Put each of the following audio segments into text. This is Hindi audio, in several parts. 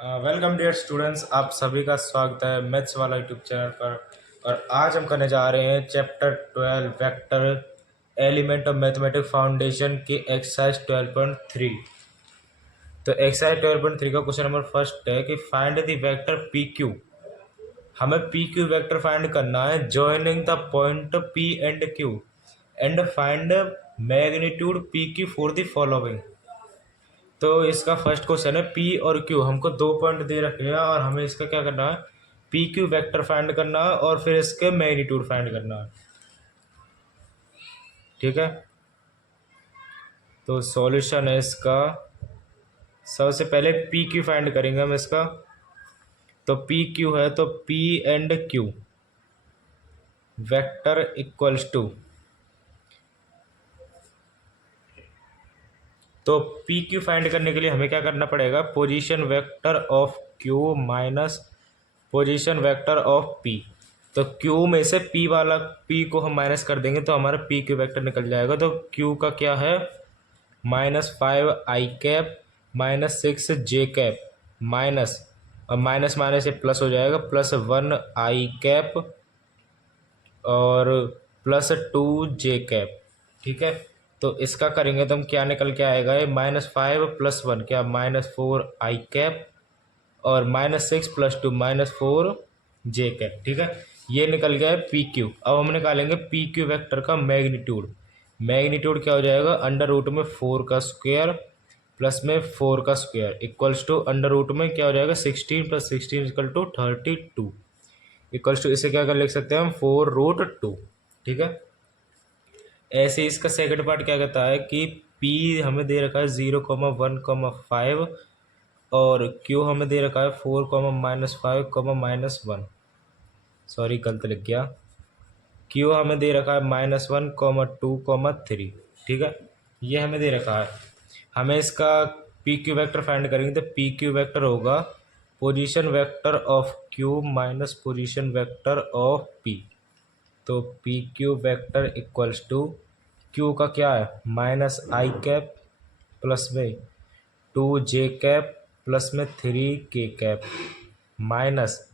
वेलकम डियर स्टूडेंट्स, आप सभी का स्वागत है मैथ्स वाला यूट्यूब चैनल पर। और आज हम करने जा रहे हैं chapter 12 vector element of mathematics foundation की एक्सरसाइज 12.3। तो एक्सरसाइज 12.3 का क्वेश्चन नंबर फर्स्ट है कि find the vector P Q. हमें पी क्यू वेक्टर फाइंड करना है joining the point P and Q and find magnitude P Q for the following. तो इसका फर्स्ट क्वेश्चन है पी और क्यू, हमको 2 पॉइंट दे रखे हैं और हमें इसका क्या करना है, पी क्यू वेक्टर फाइंड करना है और फिर इसके मैग्नीट्यूड फाइंड करना है। ठीक है, तो सॉल्यूशन है इसका, सबसे पहले पी क्यू फाइंड करेंगे हम इसका। तो पी क्यू है तो P and Q vector equals to, तो पी क्यू फाइंड करने के लिए हमें क्या करना पड़ेगा, position vector of Q minus position vector of P. तो क्यू में से पी वाला पी को हम माइनस कर देंगे तो हमारा पी क्यू वेक्टर निकल जाएगा। तो क्यू का क्या है, -5 आई कैप -6 जे कैप माइनस, और माइनस माइनस से प्लस हो जाएगा, +1 आई कैप और +2 जे कैप। ठीक है, तो इसका करेंगे तो हम क्या निकल के आएगा, ये -5 + 1 क्या -4 आई कैप और -6 + 2 -4 जे कैप। ठीक है, ये निकल गया है पी क्यू। अब हम निकालेंगे पी क्यू वैक्टर का मैग्नीट्यूड। मैग्नीट्यूड क्या हो जाएगा, √4 का स्क्वायर प्लस में 4 का square equals to under root में क्या हो जाएगा, 16 + 16 = 32 इक्वल्स टू, इसे क्या कर लिख सकते हैं हम, 4√2। ठीक है, ऐसे इसका सेकंड पार्ट क्या कहता है कि पी हमें दे रखा है 0,1,5 और क्यू हमें दे रखा है 4,-5,-1। सॉरी गलत लिख गया, क्यू हमें दे रखा है -1,2,3। ठीक है, ये हमें दे रखा है। हमें इसका पी क्यू वैक्टर फाइंड करेंगे तो पी क्यू वैक्टर होगा position vector of Q minus position vector of P. तो P Q vector equals to, Q का क्या है, -आई कैप प्लस में 2 जे कैप प्लस में 3 के कैप माइनस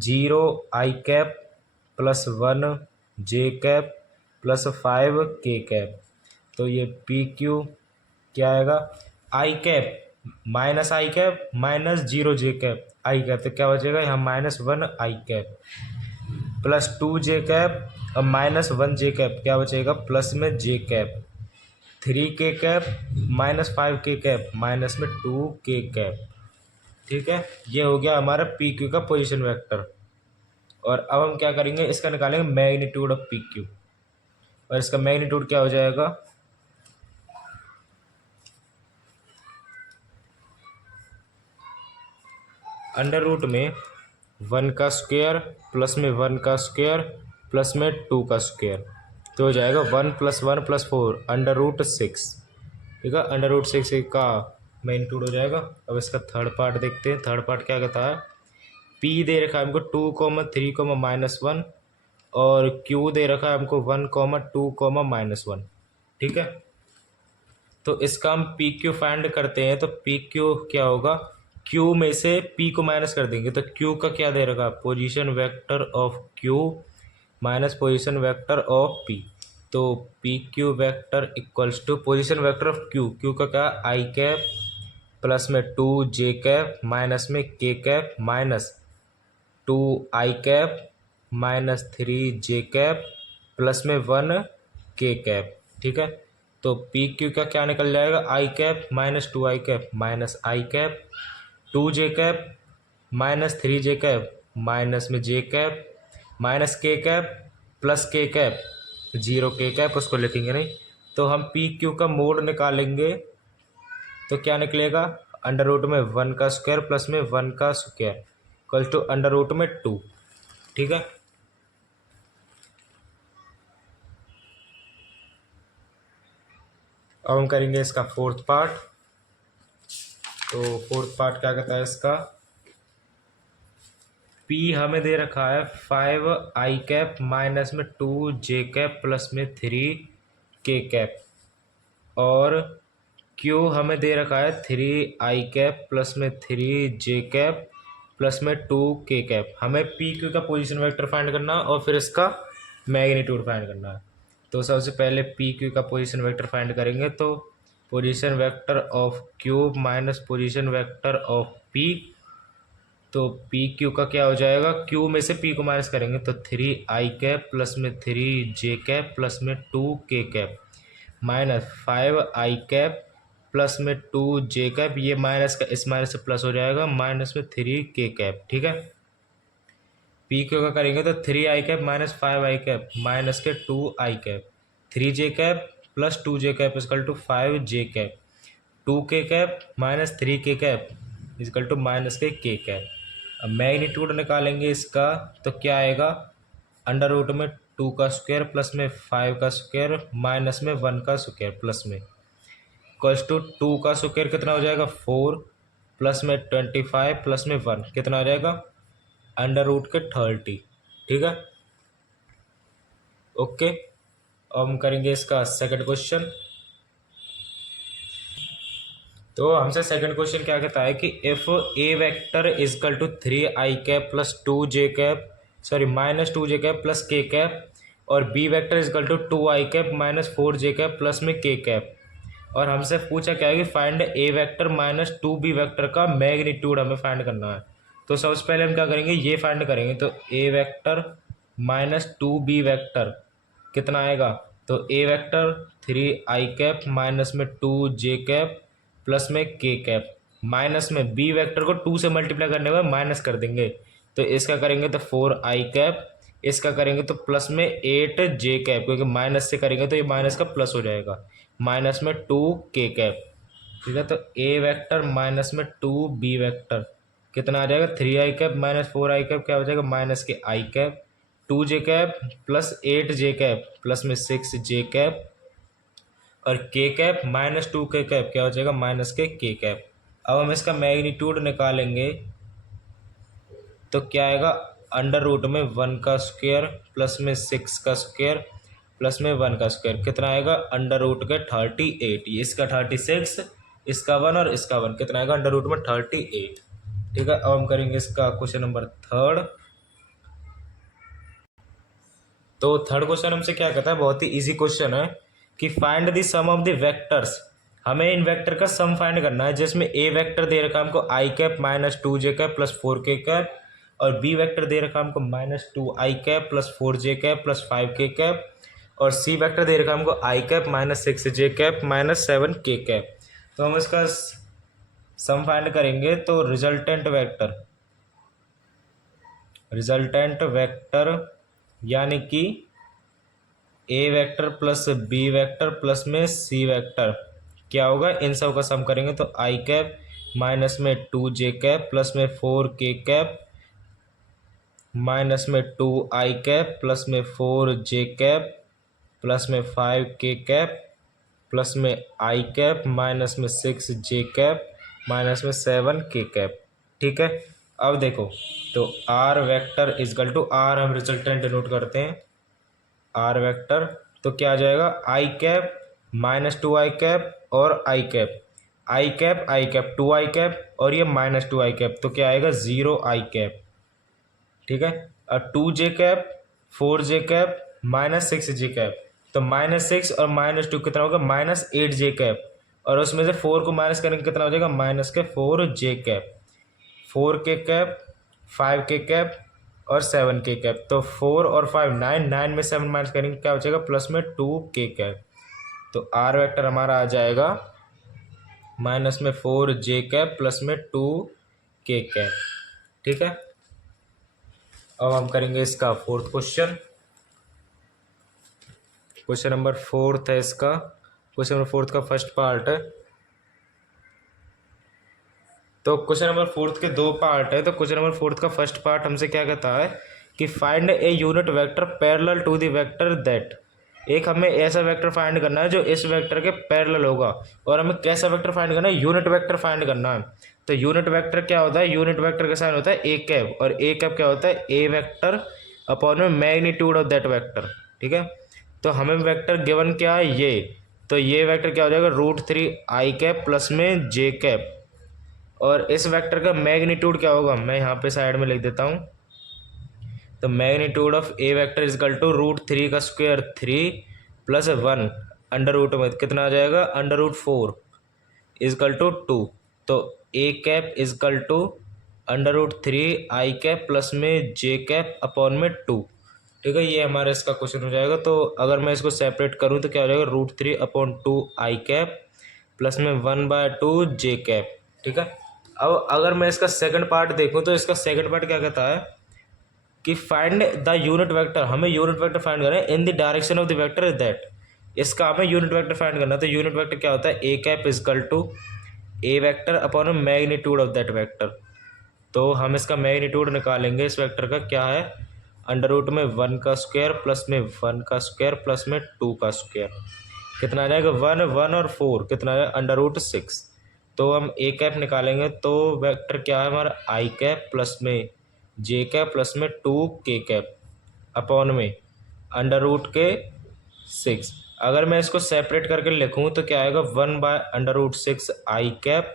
0 आई कैप +1 जे कैप +5 के कैप। तो ये पी क्यू क्या आएगा, आई कैप -आई कैप -0 जे कैप आई कैप, तो क्या बचेगा यहाँ -1 आई कैप +2 जे कैप और -1 जे कैप क्या बचेगा, प्लस में जे कैप 3 के कैप -5 के कैप माइनस में 2 के कैप। ठीक है, ये हो गया हमारा पी क्यू का पोजीशन वेक्टर। और अब हम क्या करेंगे, इसका निकालेंगे मैग्नीट्यूड ऑफ पी क्यू। और इसका मैग्नीट्यूड क्या हो जाएगा, अंडर रूट में 1 का स्क्वायर प्लस में 1 का स्क्वायर प्लस में 2 का स्क्वायर, तो हो जाएगा 1 + 1 + 4 √6। ठीक है, √6 का मैग्नीट्यूड हो जाएगा। अब इसका थर्ड पार्ट देखते हैं। थर्ड पार्ट क्या कहता है, पी दे रखा है हमको 2,3,-1 और क्यू दे रखा है हमको 1,2,-1। ठीक है, तो इसका हम पी क्यू फाइंड करते हैं। तो पी क्यू क्या होगा, क्यू में से पी को माइनस कर देंगे तो क्यू का क्या दे रखा है, position vector of Q minus position vector of P. तो P Q vector equals to position vector of Q, Q का क्या, आई कैप प्लस में 2 जे कैप माइनस में के कैप माइनस 2 आई कैप -3 जे कैप प्लस में 1 के कैप। ठीक है, तो पी क्यू का क्या निकल जाएगा, आई कैप -2 आई कैप आई कैप 2 जे कैप -3 जे कैप माइनस में जे कैप -के कैप प्लस के कैप 0 के कैप, उसको लिखेंगे नहीं। तो हम पी क्यू का मोड निकालेंगे तो क्या निकलेगा, अंडर रूट में 1 का स्क्वायर प्लस में 1 का square equal to under root में 2। ठीक है, अब हम करेंगे इसका फोर्थ पार्ट। तो फोर्थ पार्ट क्या कहता है इसका, पी हमें दे रखा है 5 आई कैप माइनस में 2 जे कैप प्लस में 3 के कैप और क्यू हमें दे रखा है 3i कैप प्लस में 3j कैप प्लस में 2k कैप। हमें पी क्यू का पोजीशन वेक्टर फाइंड करना और फिर इसका मैग्नीट्यूड फाइंड करना है। तो सबसे पहले पी क्यू का पोजीशन वेक्टर फाइंड करेंगे, तो position vector of cube minus position vector of P, तो पी क्यू का क्या हो जाएगा, क्यू में से पी को माइनस करेंगे तो 3i कैप प्लस में 3j कैप प्लस में 2k cap minus 5i cap plus में 2j कैप, ये माइनस का इस माइनस से प्लस हो जाएगा, माइनस में 3k कैप। ठीक है, पी क्यू का करेंगे तो 3i cap minus 5i cap minus के 2i cap, 3j cap plus 2j cap is equal to 5j cap, 2k cap minus 3k cap is equal to minus के k कैप। अब मैग्नीट्यूड निकालेंगे इसका, तो क्या आएगा, अंडर रूट में 2 का स्क्वायर प्लस में 5 का स्क्वायर माइनस में 1 का स्क्वायर प्लस में इक्वल्स टू 2 का स्क्वायर कितना हो जाएगा 4 प्लस में 25 प्लस में 1 कितना हो जाएगा अंडर रूट के 30। ठीक है, ओके। अब हम करेंगे इसका सेकंड क्वेश्चन। तो हमसे सेकंड क्वेश्चन क्या कहता है कि if A vector is equal to 3i cap plus 2j cap sorry minus 2j cap plus k cap और B vector is equal to 2i cap minus 4j cap plus में k कैप, और हमसे पूछा क्या है कि find A vector minus 2b vector का मैग्नीट्यूड हमें फाइंड करना है। तो सबसे पहले हम क्या करेंगे, ये फाइंड करेंगे, तो A vector minus 2b vector कितना आएगा, तो A vector 3i cap minus में 2j कैप प्लस में k कैप माइनस में बी वेक्टर को 2 से मल्टीप्लाई करने में माइनस कर देंगे, तो इसका करेंगे तो 4i कैप, इसका करेंगे तो प्लस में 8j कैप, क्योंकि माइनस से करेंगे तो ये माइनस का प्लस हो जाएगा, माइनस में 2k कैप। ठीक है, तो ए वेक्टर माइनस में 2b वेक्टर कितना आ जाएगा 3i cap minus 4i cap क्या हो जाएगा माइनस के i cap, 2j cap plus 8j cap plus में 6j कैप और k cap minus 2k cap क्या हो जाएगा माइनस के k कैप। अब हम इसका मैग्नीट्यूड निकालेंगे, तो क्या आएगा अंडर रूट में 1 का स्क्वायर प्लस में 6 का स्क्वायर प्लस में 1 का स्क्वायर कितना आएगा अंडर रूट के 38, इसका 36, इसका 1 और इसका 1 कितना आएगा अंडर रूट में 38। ठीक है, अब हम करेंगे इसका क्वेश्चन नंबर थर्ड। तो थर्ड क्वेश्चन हमसे क्या कहता है, बहुत ही इजी क्वेश्चन है कि find the sum of the vectors. हमें इन वेक्टर का सम फाइंड करना है, जिसमें ए वेक्टर दे रखा है हमको i cap minus 2j cap plus 4k cap और बी वेक्टर दे रखा है हमको minus 2i cap plus 4j cap plus 5k cap और सी वेक्टर दे रखा है हमको i cap minus 6j cap minus 7k cap. तो हम इसका सम फाइंड करेंगे, तो रिजल्टेंट वेक्टर यानी कि A vector plus B vector plus में सी वेक्टर क्या होगा, इन सब का सम करेंगे तो i कैप माइनस में 2j कैप प्लस में 4k कैप माइनस में 2i कैप प्लस में 4j कैप प्लस में 5k कैप प्लस में i कैप माइनस में 6j कैप माइनस में 7k कैप। ठीक है, अब देखो, तो r vector is equal to r हम रिजल्टेंट डिनोट करते हैं r वेक्टर, तो क्या आ जाएगा i cap minus 2i cap और i कैप 2i कैप और ये माइनस 2i कैप, तो क्या आएगा 0i कैप। ठीक है, और 2j cap 4j cap minus 6j cap, तो माइनस 6 और माइनस 2 कितना होगा माइनस 8j कैप और उसमें से 4 को माइनस करेंगे कितना हो जाएगा माइनस के 4j cap, 4k cap 5k cap और 7k कैप, तो 4 और 5 9 में 7 माइनस करेंगे क्या हो जाएगा प्लस में 2k कैप। तो r वेक्टर हमारा आ जाएगा माइनस में 4j कैप प्लस में 2k कैप। ठीक है, अब हम करेंगे इसका fourth question. Question number fourth है इसका, क्वेश्चन नंबर फोर्थ का फर्स्ट पार्ट है। तो क्वेश्चन नंबर फोर्थ के दो पार्ट है। तो क्वेश्चन नंबर फोर्थ का फर्स्ट पार्ट हमसे क्या कहता है कि find a unit vector parallel to the vector that. एक हमें ऐसा वेक्टर फाइंड करना है जो इस वेक्टर के पैरेलल होगा, और हमें कैसा वेक्टर फाइंड करना है यूनिट वेक्टर फाइंड करना है। तो यूनिट वेक्टर क्या होता है, यूनिट वेक्टर का साइन होता है ए कैप, और ए कैप क्या होता है ए वेक्टर अपॉन में मैग्नीट्यूड ऑफ दैट वेक्टर। ठीक है, तो हमें वेक्टर गिवन क्या है ये, तो ये वेक्टर क्या हो जाएगा, √3 i कैप प्लस में j कैप। और इस वेक्टर का मैग्नीट्यूड क्या होगा, मैं यहाँ पे साइड में लिख देता हूँ। तो magnitude of a vector is equal to √3 का स्क्वायर 3 प्लस 1 अंडर रूट में कितना आ जाएगा, √4 इजकल टू 2। तो A cap is equal to √3 i cap plus में j कैप अपॉन में 2। ठीक है, ये हमारा इसका क्वेश्चन हो जाएगा। तो अगर मैं इसको सेपरेट करूँ तो क्या हो जाएगा, √3/2 i कैप प्लस में 1/2 j कैप। ठीक है, अब अगर मैं इसका सेकंड पार्ट देखूँ तो इसका सेकंड पार्ट क्या कहता है कि फाइंड द यूनिट वेक्टर, हमें यूनिट वेक्टर फाइंड करना है इन the direction of the vector that. इसका हमें यूनिट वेक्टर फाइंड करना है। तो यूनिट वेक्टर क्या होता है, A cap is equal to A vector upon magnitude of that vector. तो हम इसका मैग्नीट्यूड निकालेंगे इस वेक्टर का, क्या है, अंडर रूट में 1 का स्क्वायर प्लस में 1 का स्क्वायर प्लस में 2 का स्क्वायर। कितना आ जाएगा, 1 1 और 4 कितना आ जाएगा, √6। तो हम ए कैप निकालेंगे तो वेक्टर क्या है हमारा, आई कैप प्लस में जे कैप प्लस में 2 k कैप अपॉन में √6। अगर मैं इसको सेपरेट करके लिखूँ तो क्या आएगा, 1/√6 आई कैप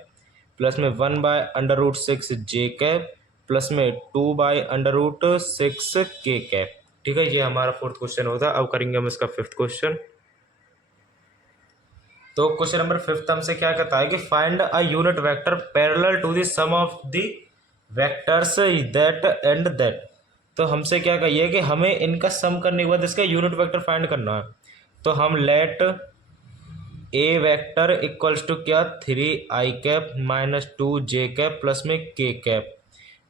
प्लस में 1/√6 जे कैप प्लस में 2/√6 k कैप। ठीक है, ये हमारा फोर्थ क्वेश्चन होता है। अब करेंगे हम इसका फिफ्थ क्वेश्चन। तो क्वेश्चन नंबर फिफ्थ हमसे क्या कहता है कि find a unit vector parallel to the sum of the vectors that and that. तो हमसे क्या कहिए कि हमें इनका सम करने के बाद इसका यूनिट वेक्टर फाइंड करना है। तो हम let A vector equals to क्या, 3 i cap minus 2 j cap plus में k cap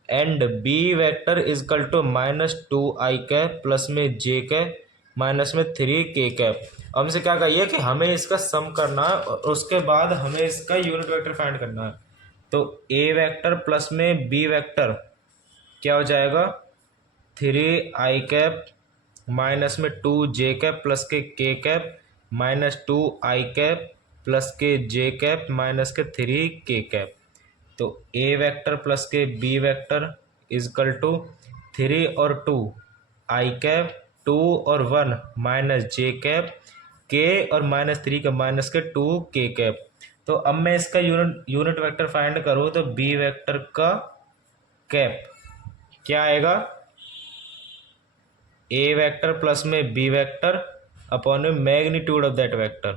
and B vector is equal to -2 i cap plus में j कैप माइनस में 3 k कैप। हमसे क्या कहिए कि हमें इसका सम करना है और उसके बाद हमें इसका यूनिट वेक्टर फाइंड करना है। तो ए वेक्टर प्लस में बी वेक्टर क्या हो जाएगा, 3 i कैप माइनस में 2 j कैप प्लस के k cap minus 2 i cap plus के j कैप माइनस के 3 k कैप। तो ए वेक्टर प्लस के बी वेक्टर इजकल टू 3 और 2 i कैप 2 और 1 माइनस j कैप k और -3 का माइनस के 2 k कैप। तो अब मैं इसका यूनिट वेक्टर फाइंड करूँ तो बी वेक्टर का कैप क्या आएगा, ए वेक्टर प्लस में बी वेक्टर अपॉन में मैग्नीट्यूड ऑफ दैट वेक्टर।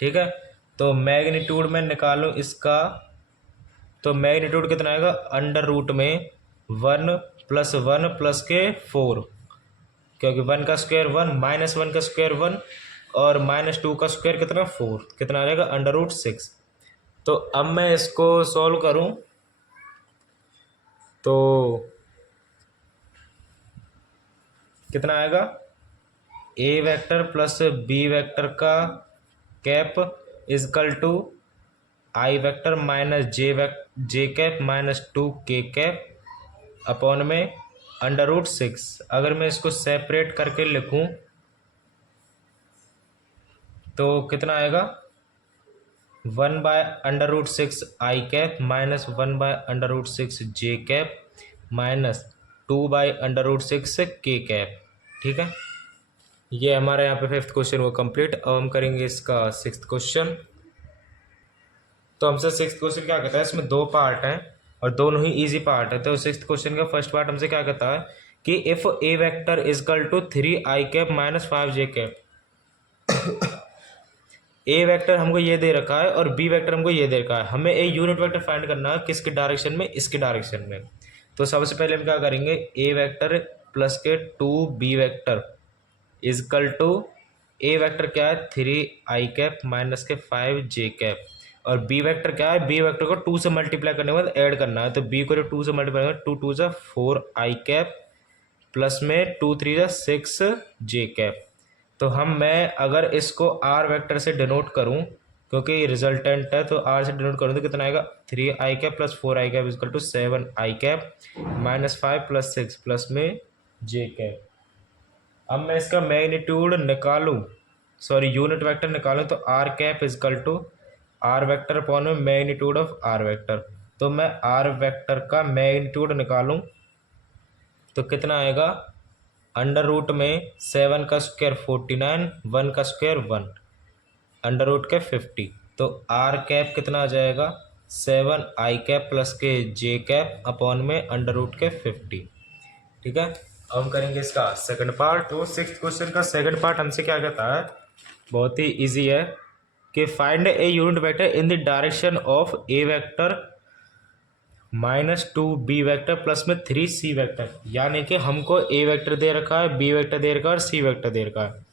ठीक है, तो मैग्नीट्यूड में निकालूं इसका, तो मैग्नीट्यूड कितना आएगा, अंडर रूट में 1 + 1 + के 4, क्योंकि 1 का स्क्वायर 1 माइनस 1 का स्क्वायर 1 और -2 का स्क्वायर कितना 4, कितना आ जाएगा √6। तो अब मैं इसको सॉल्व करूं तो कितना आएगा, A vector plus B vector का cap is equal to I vector minus J cap minus 2 k cap upon में √6। अगर मैं इसको सेपरेट करके लिखूं तो कितना आएगा, 1/√6 आई कैप माइनस 1/√6 जे कैप माइनस 2/√6 k कैप। ठीक है, ये हमारे यहाँ पे फिफ्थ क्वेश्चन वो कंप्लीट। अब हम करेंगे इसका सिक्स्थ क्वेश्चन। तो हमसे सिक्स्थ क्वेश्चन क्या कहता है, इसमें 2 पार्ट हैं और दोनों ही इजी पार्ट है। तो सिक्स्थ क्वेश्चन का फर्स्ट पार्ट हमसे क्या कहता है कि if A vector is equal to 3 i cap minus 5 j cap. A vector हमको ये दे रखा है और बी वेक्टर हमको ये दे रखा है। हमें ए यूनिट वेक्टर फाइंड करना है किसके डायरेक्शन में, इसके डायरेक्शन में। तो सबसे पहले हम क्या करेंगे, ए वेक्टर प्लस के 2 B vector is equal to A vector क्या है, 3 i कैप माइनस के 5 j कैप और बी वेक्टर क्या है, बी वेक्टर को 2 से मल्टीप्लाई करने के बाद ऐड करना है। तो बी को 2 से मल्टीप्लाई करना, 2 2 = 4 i कैप प्लस में 2 3 = 6 j कैप। तो मैं अगर इसको आर वेक्टर से डिनोट करूं क्योंकि रिजल्टेंट है, तो आर से डिनोट करूं तो कितना आएगा, 3 i cap plus 4 i cap is equal to 7 i cap minus 5 + 6 plus में j कैप। अब मैं इसका मैग्नीट्यूड निकालूं, सॉरी यूनिट वेक्टर निकालूं, तो R cap is equal to R vector upon में मैग्नीट्यूड ऑफ आर वेक्टर। तो मैं आर वेक्टर का मैग्नीट्यूड निकालूं तो कितना आएगा, अंडर रूट में 7 का स्क्वायर 49, 1 का स्क्वायर 1, अंडर रूट के 50। तो आर कैप कितना आ जाएगा 7 i कैप प्लस के जे कैप अपॉन में अंडर रूट के 50। ठीक है, अब हम करेंगे इसका सेकंड पार्ट। तो सिक्स क्वेश्चन का सेकंड पार्ट हमसे क्या कहता है, बहुत ही इजी है कि find a unit vector in the direction of a vector -2 B vector plus में 3 सी वेक्टर। यानी कि हमको ए वेक्टर दे रखा है, बी वेक्टर दे रखा है और सी वेक्टर दे रखा है।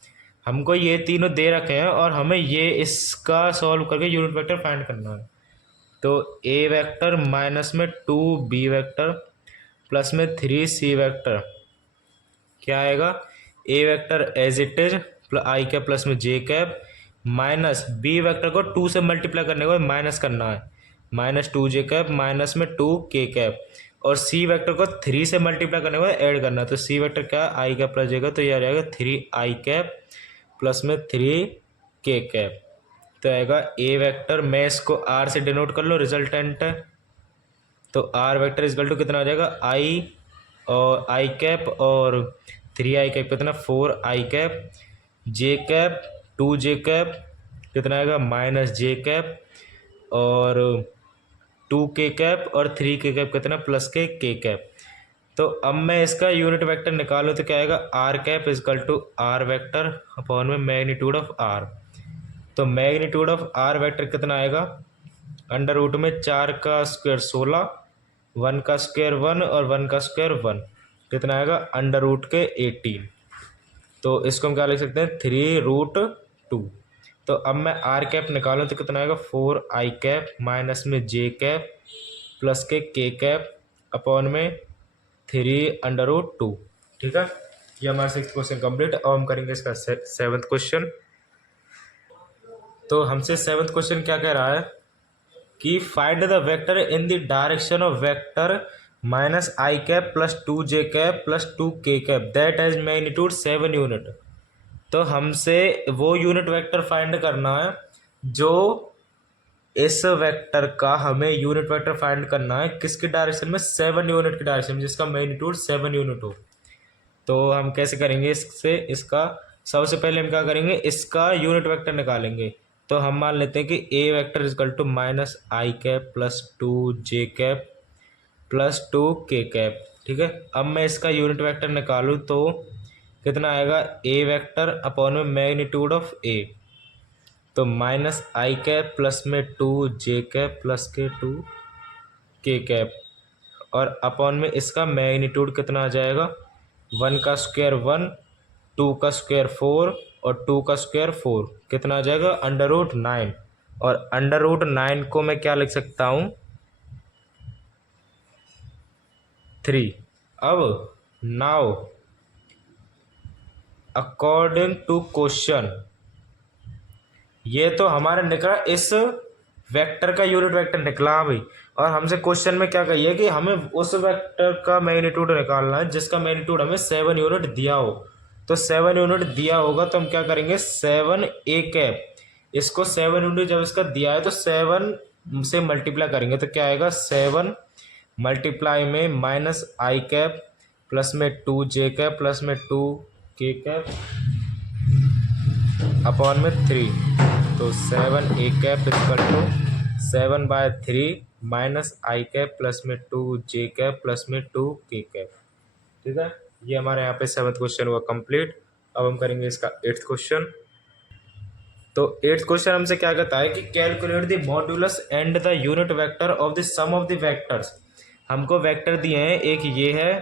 हमको ये तीनों दे रखे हैं और हमें ये इसका सॉल्व करके यूनिट वेक्टर फाइंड करना है। तो A vector -2 B vector plus में 3 सी वेक्टर क्या आएगा, A vector as it is I cap plus में J cap minus B vector को 2 से मल्टीप्लाई करने को माइनस करना है, -2 जे कैप माइनस में 2 के कैप, और सी वेक्टर को 3 से मल्टीप्लाई करने को ऐड करना है। तो सी वेक्टर क्या आई कैप प्लस जे कैप, तो ये आ जाएगा 3 i कैप प्लस में 3 के कैप। तो आएगा ए वेक्टर, मैं इसको आर से डिनोट कर लो रिजल्टेंट है। तो आर वेक्टर इजकल टू कितना आ जाएगा आई और आई कैप और 3 i कैप कितना 4 i cap, J cap 2 J cap कितना आएगा -जे कैप और 2 के कैप और 3 के कैप कितना +के कैप। तो अब मैं इसका यूनिट वेक्टर निकालूँ तो क्या आएगा R cap is equal to R vector upon में मैग्नीट्यूड ऑफ आर। तो मैग्नीट्यूड ऑफ आर वेक्टर कितना आएगा, अंडर रूट में 4 का स्क्वायर 16, 1 का स्क्वायर 1 और 1 का स्क्वायर 1 कितना आएगा अंडर रूट के 18। तो इसको हम क्या लिख सकते हैं 3√2। तो अब मैं आर कैप निकालूँ तो कितना आएगा 4 i कैप माइनस में जे कैप प्लस के कैप अपॉन में 3√2। ठीक है, ये हमारा सिक्स क्वेश्चन कंप्लीट। अब हम करेंगे इसका सेवन्थ क्वेश्चन। तो हमसे सेवन्थ क्वेश्चन क्या कह रहा है कि find the vector in the direction of vector -i cap plus 2 J cap plus 2 K cap that has magnitude 7 unit. तो हमसे वो यूनिट वेक्टर फाइंड करना है जो इस वेक्टर का हमें यूनिट वेक्टर फाइंड करना है किसकी डायरेक्शन में 7 यूनिट की डायरेक्शन में, जिसका मैग्नीट्यूड 7 यूनिट हो। तो हम कैसे करेंगे इससे, इसका सबसे पहले हम क्या करेंगे इसका यूनिट वेक्टर निकालेंगे। तो हम मान लेते हैं कि A vector is equal to -i cap plus 2 J cap plus 2 K cap. ठीक है, अब मैं इसका यूनिट वेक्टर निकालूँ तो कितना आएगा ए वेक्टर अपॉन में मैग्नीट्यूड ऑफ ए। तो -i कैप प्लस में 2 जे कैप प्लस के 2 के कैप और अपॉन में इसका मैग्नीट्यूड कितना आ जाएगा 1 का स्क्वायर 1, 2 का स्क्वायर 4 और 2 का स्क्वायर 4 कितना आ जाएगा √9। और √9 को मैं क्या लिख सकता हूँ 3। अब नाउ अकॉर्डिंग टू क्वेश्चन, ये तो हमारा निकला इस वेक्टर का यूनिट वेक्टर निकला भाई, और हमसे क्वेश्चन में क्या कहिए कि हमें उस वेक्टर का मैग्नीट्यूड निकालना है जिसका मैग्नीट्यूड हमें 7 यूनिट दिया हो। तो 7 यूनिट दिया होगा तो हम क्या करेंगे 7 a कैप, इसको 7 यूनिट जब इसका दिया है तो 7 से मल्टीप्लाई करेंगे तो क्या आएगा 7 मल्टीप्लाई में -i कैप प्लस में 2 जे कैप प्लस में 2 के कैप अपॉन में 3। तो 7 a cap equal to 7/3 -i cap plus में 2 जे कैप प्लस में 2 के कैप। ठीक है, ये हमारे यहाँ पे सेवन्थ क्वेश्चन हुआ कंप्लीट। अब हम करेंगे इसका एट्थ क्वेश्चन। तो एट्थ क्वेश्चन हमसे क्या कहता है कि calculate the modulus and the unit vector of the sum of the vectors. हमको वेक्टर दिए हैं, एक ये है,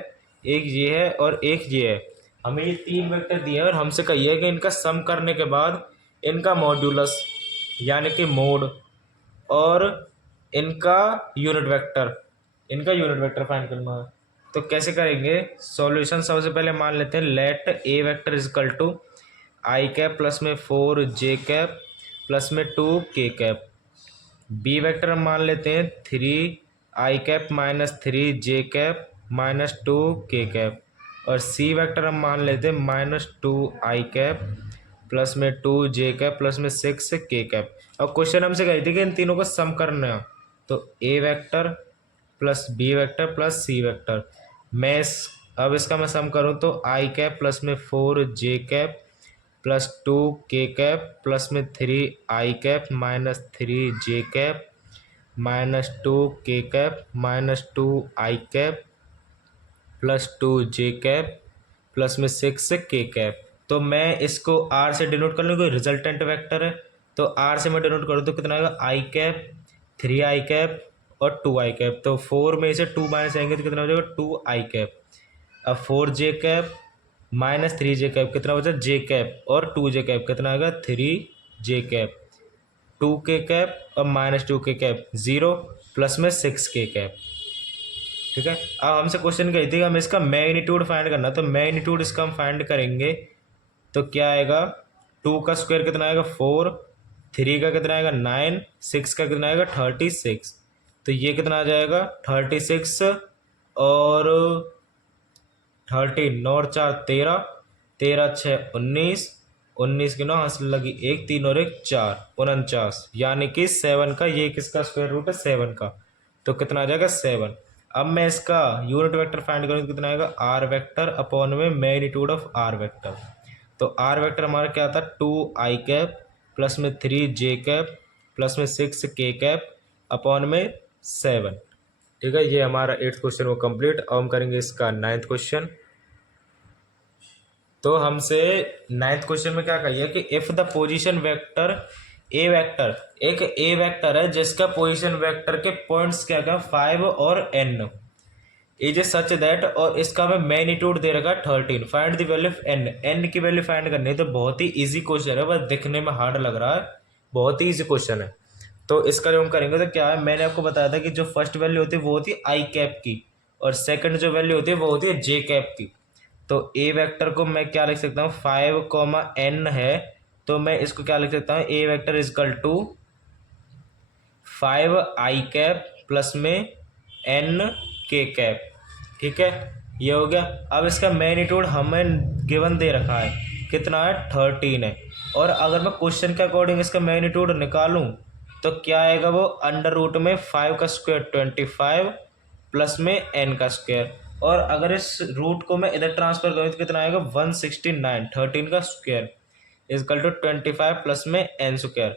एक ये है और एक ये है। हमें ये 3 वेक्टर दिए हैं और हमसे कहिए कि इनका सम करने के बाद इनका मॉड्यूलस यानी कि मोड और इनका यूनिट वेक्टर फाइंड करना है। तो कैसे करेंगे सॉल्यूशन, सबसे पहले मान लेते हैं let A vector is equal to i cap plus में 4 जे कैप प्लस में 2 के कैप। बी वेक्टर हम मान लेते हैं 3 i cap minus 3 J cap minus 2 K cap. और सी वेक्टर हम मान लेते हैं -2 i कैप प्लस में 2 जे कैप प्लस में 6 के कैप। अब क्वेश्चन हमसे कही थी कि इन तीनों को सम करना है। तो A vector plus B vector plus C vector, अब इसका मैं सम करूँ तो i कैप प्लस में 4 J cap plus 2k cap plus में 3i cap minus 3j cap minus 2k cap minus 2i cap plus 2j cap plus में 6k कैप। तो मैं इसको r से डिनोट कर लूँ, कोई रिजल्टेंट वेक्टर है तो r से मैं डिनोट करूँ तो कितना आएगा i कैप 3i कैप और 2i कैप। तो 4 में से 2 माइनस आएंगे तो कितना हो जाएगा 2i कैप। अब 4j cap minus 3j cap कितना बचा j कैप और 2j कैप कितना आएगा 3j कैप। 2k कैप और माइनस 2k कैप 0 प्लस में 6k कैप। ठीक है, अब हमसे क्वेश्चन कही थी कि हमें इसका मैग्नीट्यूड फाइंड करना, तो मैग्नीट्यूड इसका हम फाइंड करेंगे तो क्या आएगा 2 का स्क्वायर कितना आएगा 4, 3 का कितना आएगा 9, 6 का कितना आएगा 36। तो ये कितना आ जाएगा 36 और 13 और 4 13, 13 6 19, 19 की 9 हासिल लगी 1, 3 और 1 4, 49। यानी कि 7 का ये किसका स्क्वायर रूट है 7 का, तो कितना आ जाएगा 7। अब मैं इसका यूनिट वेक्टर फाइंड करूँ तो कितना आएगा आर वेक्टर अपॉन में मैग्नीट्यूड ऑफ आर वेक्टर। तो आर वेक्टर हमारा क्या था 2i कैप प्लस में 3j कैप प्लस में 6k कैप अपॉन में 7। ठीक है, ये हमारा 8th क्वेश्चन वो कंप्लीट। अब हम करेंगे इसका 9th क्वेश्चन। तो हमसे 9th क्वेश्चन में क्या कहिए कि if the position vector A vector, एक ए वेक्टर है जिसका पोजीशन वेक्टर के पॉइंट्स क्या क्या 5 और n इज सच दैट, और इसका हमें मैग्नीट्यूड दे रखा है 13, find the value of n की वैल्यू फाइंड करनी है। तो बहुत ही इजी क्वेश्चन है, बस दिखने में हार्ड लग रहा है, बहुत ही इजी क्वेश्चन है। तो इसका जो हम करेंगे तो क्या है, मैंने आपको बताया था कि जो फर्स्ट वैल्यू होती है वो होती है i कैप की और सेकंड जो वैल्यू होती है वो होती है j कैप की। तो ए वेक्टर को मैं क्या लिख सकता हूँ 5, n है, तो मैं इसको क्या लिख सकता हूँ A vector is equal to 5i cap plus में n k कैप। ठीक है, ये हो गया। अब इसका मैग्नीट्यूड हमें गिवन दे रखा है कितना है 13 है, और अगर मैं क्वेश्चन के अकॉर्डिंग इसका मैग्नीट्यूड निकालूं तो क्या आएगा वो अंडर रूट में 5 का स्क्वायर 25 प्लस में n का स्क्वायर, और अगर इस रूट को मैं इधर ट्रांसफर करूँ तो कितना आएगा 169, 13 का स्क्वायर इजकल टू 25 प्लस में n स्क्वायर।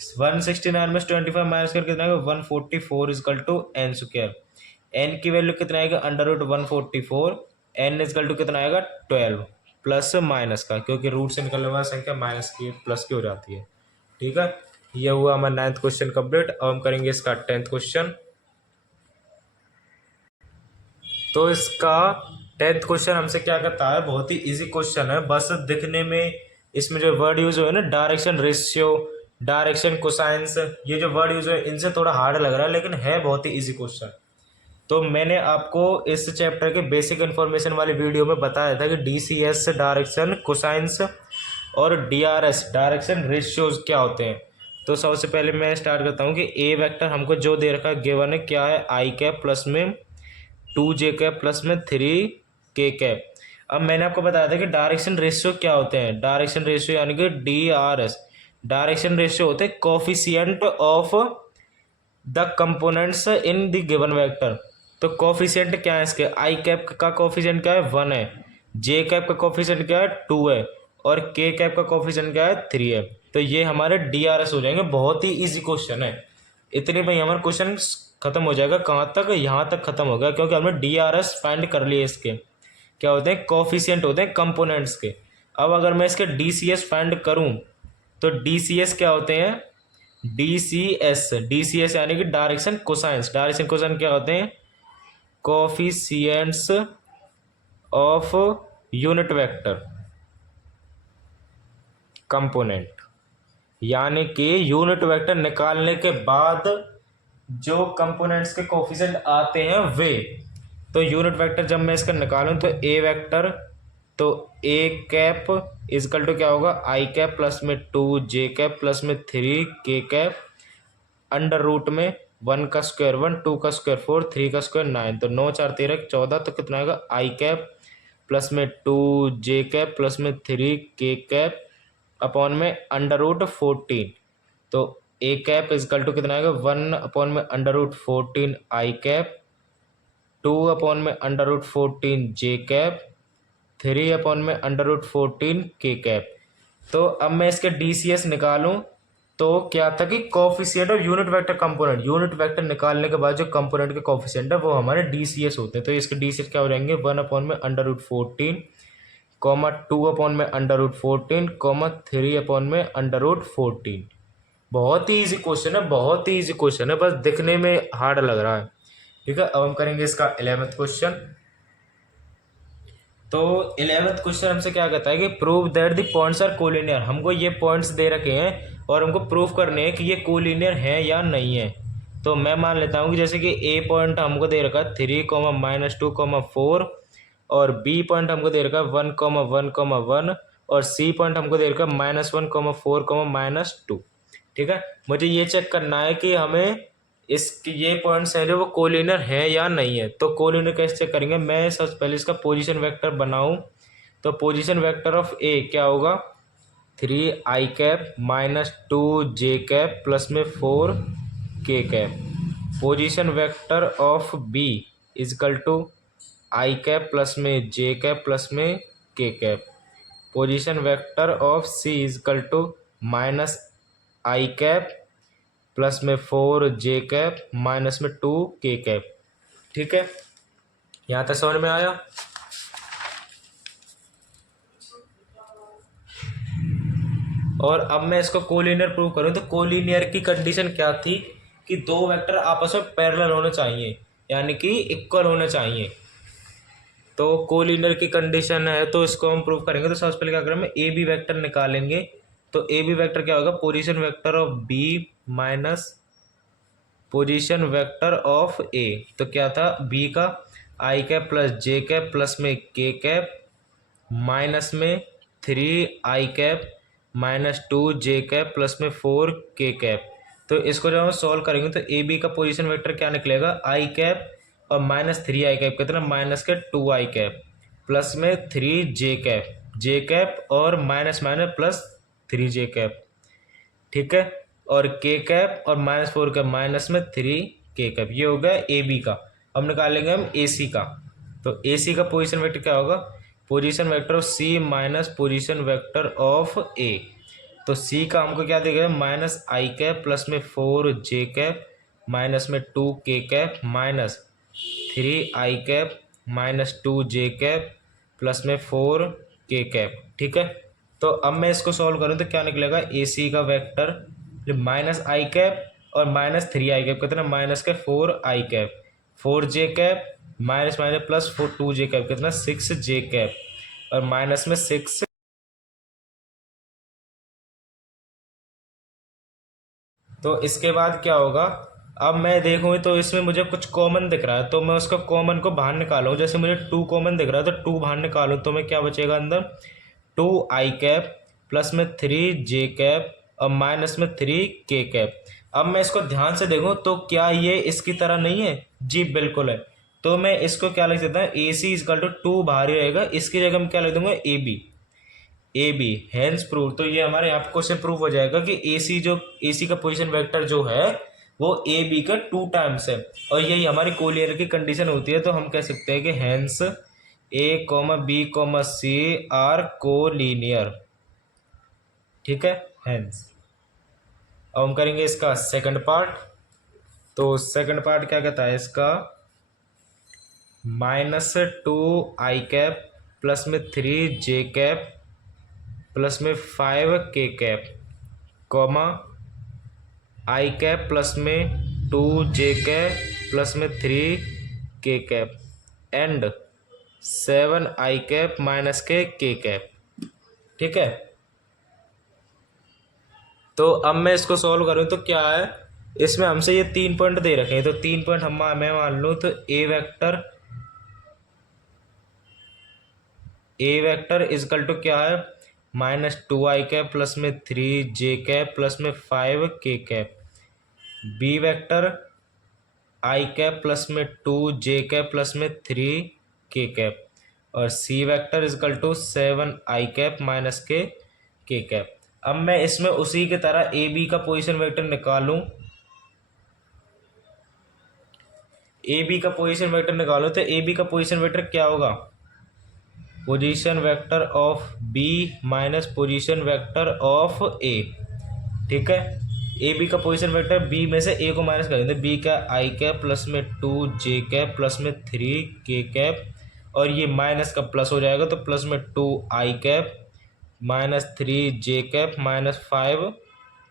169 में 25 माइनस कर कितना आएगा 144 is equal to n square. n की वैल्यू कितना आएगा under root 144, n is equal to कितना आएगा 12 प्लस माइनस का, क्योंकि रूट से निकलने वाला संख्या माइनस की प्लस की हो जाती है। ठीक है, यह हुआ हमारा 9th क्वेश्चन कंप्लीट। अब हम करेंगे इसका 10th क्वेश्चन। तो इसका 10th क्वेश्चन हमसे क्या कहता है, बहुत ही इजी क्वेश्चन है, बस दिखने में इसमें जो वर्ड यूज हुए ना डायरेक्शन रेशियो, डायरेक्शन कोसाइंस, ये जो वर्ड यूज हुए इनसे थोड़ा हार्ड लग रहा है, लेकिन है बहुत ही इजी क्वेश्चन। तो मैंने आपको इस चैप्टर के बेसिक इन्फॉर्मेशन वाली वीडियो में बताया था कि DCS डायरेक्शन कोसाइंस और DRS डायरेक्शन रेशियोज क्या होते हैं। तो सबसे पहले मैं स्टार्ट करता हूँ कि ए वेक्टर हमको जो दे रखा है गिवन है क्या है i कैप प्लस में 2j कैप प्लस में 3k कैप। अब मैंने आपको बताया था कि डायरेक्शन रेशियो क्या होते हैं, डायरेक्शन रेशियो यानी कि DRS डायरेक्शन रेशियो होते हैं coefficient of the components in the given vector. तो कोफिशिएंट क्या है इसके, i कैप का कोफिशिएंट क्या है 1 है, j कैप का कोफिशिएंट क्या है 2 है, और k कैप का कोफिशिएंट क्या है 3 है। तो ये हमारे DRS हो जाएंगे, बहुत ही इजी क्वेश्चन है। इतने में हमारा क्वेश्चन खत्म हो जाएगा। कहाँ तक, यहाँ तक खत्म हो गया, क्योंकि हमने DRS फाइंड कर लिए। इसके क्या होते हैं कोफिशिएंट होते हैं कंपोनेंट्स के। अब अगर मैं इसके DCS फाइंड करूँ तो DCS क्या होते हैं, DCS यानी कि डायरेक्शन कोसाइंस, डायरेक्शन कोसाइन क्या होते हैं coefficients of unit vector component, यानी कि यूनिट वेक्टर निकालने के बाद जो कंपोनेंट्स के कोफिशिएंट आते हैं वे। तो यूनिट वेक्टर जब मैं इसका निकालूं तो ए वेक्टर, तो a कैप इजकल टू क्या होगा i कैप प्लस में 2j कैप प्लस में 3k कैप अंडर रूट में 1 का स्क्वायर 1, 2 का स्क्वायर 4, 3 का स्क्वायर 9, तो 9 4 13 14, तो कितना आएगा i कैप प्लस में 2j कैप प्लस में 3k कैप अपॉन में अंडर रूट 14। तो a कैप इजकल टू कितना आएगा 1 अपॉन में under root 14 i cap, 2 upon में under root 14 j cap, 3 upon में अंडर रूट 14 k कैप। तो अब मैं इसके DCS निकालूं तो क्या था कि coefficient of unit vector component, unit vector निकालने के बाद जो कंपोनेंट के कोफिशिएंट है वो हमारे DCS होते हैं। तो इसके DCS क्या हो जाएंगे, 1 में √14, कॉमा 2 में √14, कॉमा 3 में √14। बहुत ही इजी क्वेश्चन है, बहुत ही इजी क्वेश्चन है, बस दिखने में हार्ड लग रहा है। ठीक है, अब हम करेंगे इसका 11th क्वेश्चन। तो 11th क्वेश्चन हमसे क्या कहता है कि prove that the points are collinear. हमको ये पॉइंट्स दे रखे हैं और हमको प्रूव करने हैं कि ये कोलिनियर हैं या नहीं है। तो मैं मान लेता हूँ कि जैसे कि ए पॉइंट हमको दे रखा है 3, -2, 4, और बी पॉइंट हमको दे रखा है 1, 1, 1, और सी पॉइंट हमको दे रखा है -1, 4, -2। ठीक है, मुझे ये चेक करना है कि हमें इस ये पॉइंट्स हैं जो वो कोलिनियर है या नहीं है। तो कोलिनियर कैसे चेक करेंगे, मैं सबसे पहले इसका पोजीशन वेक्टर बनाऊं। तो पोजीशन वेक्टर ऑफ ए क्या होगा, 3i cap -2j cap plus में 4k cap. Position vector of B is equal to i cap plus में j कैप प्लस में k cap. Position vector of C is equal to -i cap plus में 4j कैप माइनस में 2k कैप। ठीक है, यहाँ तक समझ में आया। और अब मैं इसको कोलिनियर प्रूव करूँ तो कोलिनियर की कंडीशन क्या थी कि दो वेक्टर आपस में पैरेलल होने चाहिए, यानी कि इक्वल होने चाहिए। तो कोलिनियर की कंडीशन है, तो इसको हम प्रूव करेंगे। तो सबसे पहले क्या करेंगे, ए बी वेक्टर निकालेंगे। तो ए बी वेक्टर क्या होगा, position vector of B minus position vector of A. तो क्या था, बी का i cap plus j cap plus में k कैप माइनस में 3i cap -2j cap plus में 4k कैप। तो इसको जब हम सॉल्व करेंगे तो ए बी का पोजीशन वेक्टर क्या निकलेगा, i कैप और -3i कैप कितना, -2i कैप प्लस में 3j कैप, j कैप और minus minus plus 3j cap. ठीक है, और k कैप और -4 कैप माइनस में 3k कैप। ये हो गया ए बी का। अब निकालेंगे हम ए सी का। तो ए सी का पोजीशन वेक्टर क्या होगा, position vector of C minus position vector of A. तो सी का हमको क्या देगा, -i कैप प्लस में 4j कैप माइनस में 2k cap minus 3i cap -2j cap plus में 4k कैप। ठीक है, तो अब मैं इसको सॉल्व करूँ तो क्या निकलेगा, ए सी का वेक्टर -i कैप और -3i कैप कितना, -4i cap 4j cap minus minus plus 2j cap कितना, 6j कैप और माइनस में 6। तो इसके बाद क्या होगा, अब मैं देखूँ तो इसमें मुझे कुछ कॉमन दिख रहा है, तो मैं उसका कॉमन को बाहर निकालूँ। जैसे मुझे 2 कॉमन दिख रहा है तो 2 बाहर निकालूँ तो मैं क्या बचेगा अंदर, 2i कैप प्लस में 3j कैप और माइनस में 3k कैप। अब मैं इसको ध्यान से देखूँ तो क्या ये इसकी तरह नहीं है, जी बिल्कुल है। तो मैं इसको क्या लिख देता हूँ, ए सी इजकल टू 2 बाहर ही रहेगा, इसकी जगह मैं क्या लिख दूंगा, A B. A B hence prove. तो ये हमारे यहाँ पे क्वेश्चन प्रूव हो जाएगा कि ए सी जो ए सी का पोजीशन वेक्टर जो है वो ए बी का 2 टाइम्स है, और यही हमारी कोलिनियर की कंडीशन होती है। तो हम कह सकते हैं कि hence A B C are collinear. ठीक है, हैंस। अब हम करेंगे इसका सेकंड पार्ट। तो सेकंड पार्ट क्या कहता है इसका, -2i कैप प्लस में 3j कैप प्लस में 5k cap, comma i cap plus में 2j कैप प्लस में 3k cap and 7i cap minus के k कैप। ठीक है, तो अब मैं इसको सॉल्व करूँ तो क्या है, इसमें हमसे ये 3 पॉइंट दे रखे हैं। तो 3 पॉइंट मैं मान लूँ तो ए वेक्टर इजकल टू क्या है, -2i कैप प्लस में 3j कैप प्लस में 5k cap. B vector i cap plus में 2j कैप प्लस में 3k कैप। और C vector is equal to 7i cap minus के कैप। अब मैं इसमें उसी की तरह ए बी का पोजीशन वेक्टर निकालूं। ए बी का पोजीशन वेक्टर निकालो तो ए बी का पोजीशन वेक्टर क्या होगा, position vector of B minus position vector of A. ठीक है, ए बी का पोजीशन वेक्टर, बी में से ए को माइनस कर देते, बी का आई कैप प्लस में 2 जे कैप प्लस में 3 के कैप, और ये माइनस का प्लस हो जाएगा तो प्लस में 2 आई कैप माइनस 3 जे कैप माइनस 5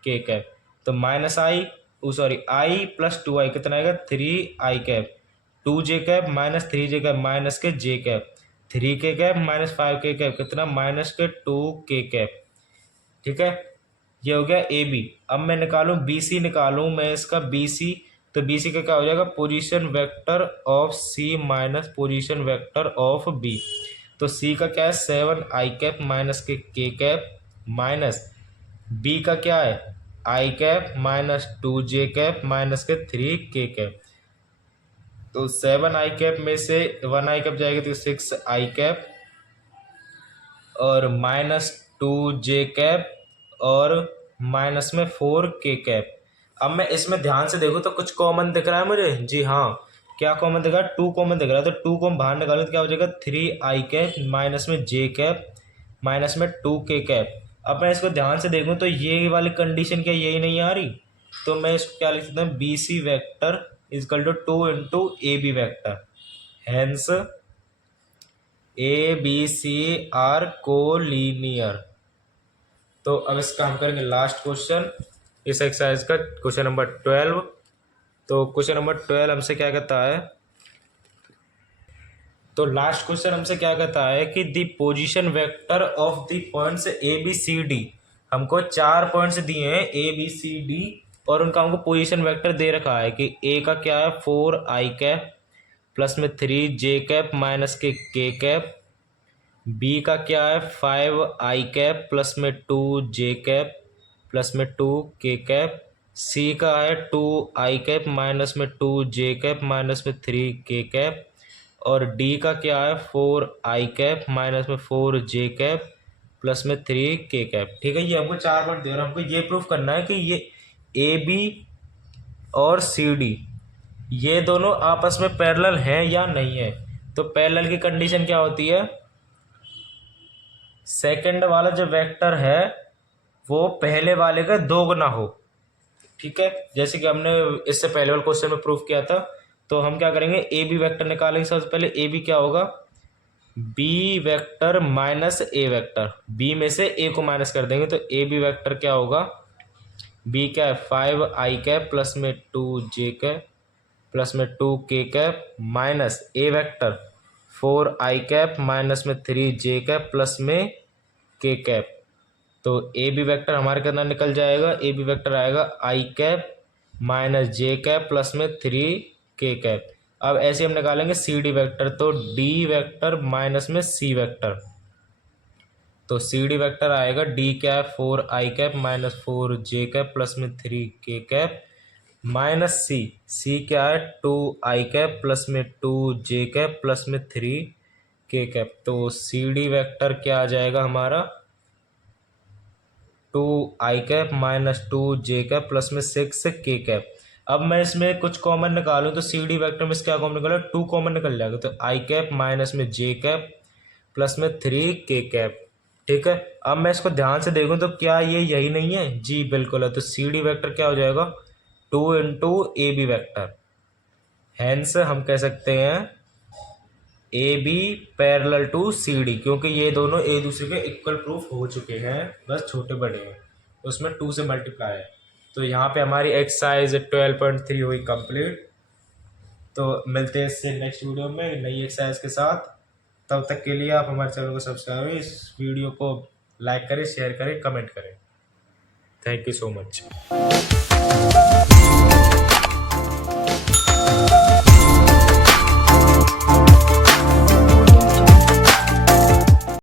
के कैप। तो minus I sorry I plus 2 आई कितना आएगा 3 आई कैप, 2 जे कैप माइनस 3 जे कैप माइनस के जे कैप, 3 के कैप माइनस 5 के कैप कितना माइनस के 2 के कैप। ठीक है, ये हो गया ए बी। अब मैं निकालूं बी सी, निकालूं मैं इसका बी सी, तो बी सी का क्या हो जाएगा position vector of C minus position vector of B. तो सी का क्या है 7 आई कैप माइनस के कैप माइनस बी का क्या है I cap minus 2 J cap minus के 3 के कैप। तो 7 आई कैप में से 1 आई कैप जाएगी तो 6 आई कैप और माइनस 2 जे कैप और माइनस में 4 के कैप। अब मैं इसमें ध्यान से देखूँ तो कुछ कॉमन दिख रहा है मुझे, जी हाँ, क्या कॉमन दिख रहा है 2 कॉमन दिख रहा है, तो 2 को हम बाहर निकालें तो क्या हो जाएगा 3 आई कैप माइनस में जे कैप माइनस में 2 के कैप। अब मैं इसको ध्यान से देखूँ तो ये वाली कंडीशन क्या यही नहीं आ रही, तो मैं इसको क्या लिख सकता हूँ B C vector is equal to 2 into A B vector, hence A B C are collinear. तो अब इसका हम करेंगे लास्ट क्वेश्चन इस एक्सरसाइज का, क्वेश्चन नंबर 12। तो क्वेश्चन नंबर 12 हमसे क्या कहता है, तो लास्ट क्वेश्चन हमसे क्या कहता है कि the position vector of the points A B C D. हमको 4 पॉइंट्स दिए हैं ए बी सी डी और उनका हमको पोजीशन वेक्टर दे रखा है कि ए का क्या है 4 आई कैप प्लस में 3 जे कैप माइनस के कैप, बी का क्या है 5 आई कैप प्लस में 2 जे कैप प्लस में 2 के कैप, सी का है 2 आई कैप माइनस में 2 जे कैप माइनस में 3 के कैप, और डी का क्या है 4 आई कैप माइनस में 4 जे कैप प्लस में 3 के कैप। ठीक है, ये हमको 4 पॉइंट दे रहा है, हमको ये प्रूफ करना है कि ये ए बी और सी डी ये दोनों आपस में पैरेलल हैं या नहीं है। तो पैरेलल की कंडीशन क्या होती है, सेकंड वाला जो वेक्टर है वो पहले वाले का 2 गुना हो। ठीक है, जैसे कि हमने इससे पहले वाले क्वेश्चन में प्रूफ किया था। तो हम क्या करेंगे ए बी वैक्टर निकालेंगे। सबसे पहले ए बी क्या होगा बी वैक्टर माइनस ए वैक्टर, बी में से ए को माइनस कर देंगे तो ए बी वैक्टर क्या होगा बी क्या है 5 आई कैप प्लस में 2 जे कैप प्लस में 2 के कैप माइनस ए वैक्टर 4 आई कैप माइनस में 3 जे कैप प्लस में के कैप। तो ए बी वैक्टर हमारे कितना निकल जाएगा, ए बी वैक्टर आएगा आई cap minus J cap plus में 3 के कैप। अब ऐसे हम निकालेंगे सी डी वैक्टर, तो डी वैक्टर माइनस में सी वैक्टर, तो सी डी वैक्टर आएगा डी कैप 4 आई cap minus 4 J cap plus में 3 के कैप माइनस सी, सी क्या है 2 आई कैप प्लस में 2 जे कैप प्लस में 3 के कैप। तो सी डी वैक्टर क्या आ जाएगा हमारा 2 आई cap minus 2 J cap plus में 6 के कैप। अब मैं इसमें कुछ कॉमन निकालूं तो सी डी वैक्टर में से क्या कॉमन निकला 2 कॉमन निकल जाएगा, तो आई कैप माइनस में जे कैप प्लस में 3 के कैप। ठीक है, अब मैं इसको ध्यान से देखूं तो क्या ये यही नहीं है, जी बिल्कुल है। तो सी डी वैक्टर क्या हो जाएगा 2 into A B vector, hence हम कह सकते हैं A B parallel to C D, क्योंकि ये दोनों एक दूसरे के इक्वल प्रूफ हो चुके हैं, बस छोटे बड़े हैं, उसमें 2 से मल्टीप्लाई है। तो यहाँ पे हमारी एक्सरसाइज 12.3 हुई कंप्लीट। तो मिलते हैं इससे नेक्स्ट वीडियो में नई एक्सरसाइज के साथ। तब तक के लिए आप हमारे चैनल को सब्सक्राइब करें, इस वीडियो को लाइक करें, शेयर करें, कमेंट करें। Thank you so much.